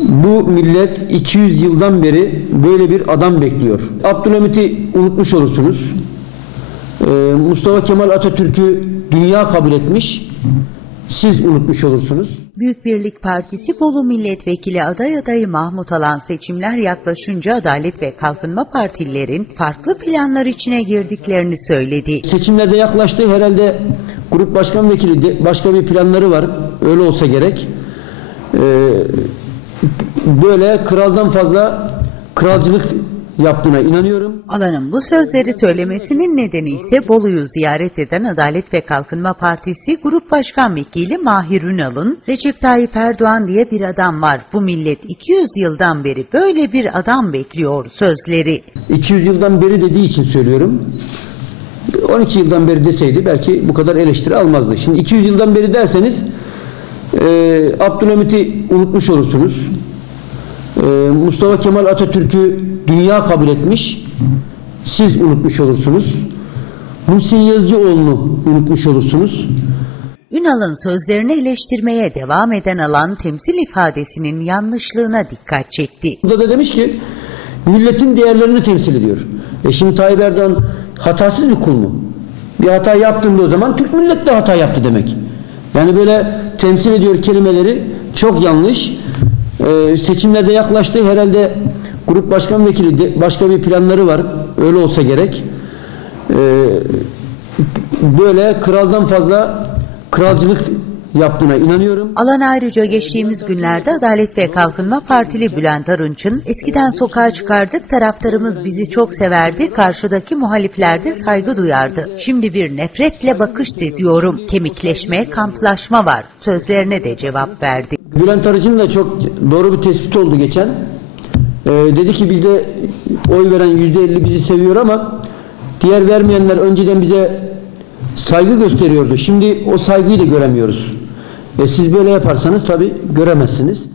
Bu millet 200 yıldan beri böyle bir adam bekliyor. Abdülhamit'i unutmuş olursunuz. Ee, Mustafa Kemal Atatürk'ü dünya kabul etmiş. Siz unutmuş olursunuz. Büyük Birlik Partisi Bolu Milletvekili aday adayı Mahmut Alan seçimler yaklaşınca Adalet ve Kalkınma Partililerin farklı planlar içine girdiklerini söyledi. Seçimlerde yaklaştı. Herhalde grup başkan vekili de başka bir planları var. Öyle olsa gerek. Ee, böyle kraldan fazla kralcılık yaptığına inanıyorum. Alan'ın bu sözleri söylemesinin nedeni ise Bolu'yu ziyaret eden Adalet ve Kalkınma Partisi Grup Başkan Vekili Mahir Ünal'ın Recep Tayyip Erdoğan diye bir adam var. Bu millet 200 yıldan beri böyle bir adam bekliyor sözleri. 200 yıldan beri dediği için söylüyorum. 12 yıldan beri deseydi belki bu kadar eleştiri almazdı. Şimdi 200 yıldan beri derseniz e, Abdülhamit'i unutmuş olursunuz. E, Mustafa Kemal Atatürk'ü dünya kabul etmiş. Siz unutmuş olursunuz. Muhsin Yazıcıoğlu'nu unutmuş olursunuz. Ünal'ın sözlerini eleştirmeye devam eden Alan temsil ifadesinin yanlışlığına dikkat çekti. Burada da demiş ki milletin değerlerini temsil ediyor. E şimdi Tayyip Erdoğan hatasız bir kul mu? Bir hata yaptığında o zaman Türk millet de hata yaptı demek. Yani böyle temsil ediyor kelimeleri çok yanlış. E, seçimlerde yaklaştı. Herhalde grup başkan vekili de başka bir planları var. Öyle olsa gerek. E, böyle kraldan fazla kralcılık yaptığına inanıyorum. Alan ayrıca geçtiğimiz günlerde Adalet ve Kalkınma Partili Bülent Arınç'ın eskiden sokağa çıkardık taraftarımız bizi çok severdi, karşıdaki muhalifler de saygı duyardı. Şimdi bir nefretle bakış seziyorum. Kemikleşme, kamplaşma var. Sözlerine de cevap verdi. Bülent Arıcı'nın da çok doğru bir tespit oldu geçen. Ee, dedi ki bizde oy veren yüzde elli bizi seviyor ama diğer vermeyenler önceden bize saygı gösteriyordu. Şimdi o saygıyı da göremiyoruz. E siz böyle yaparsanız tabii göremezsiniz.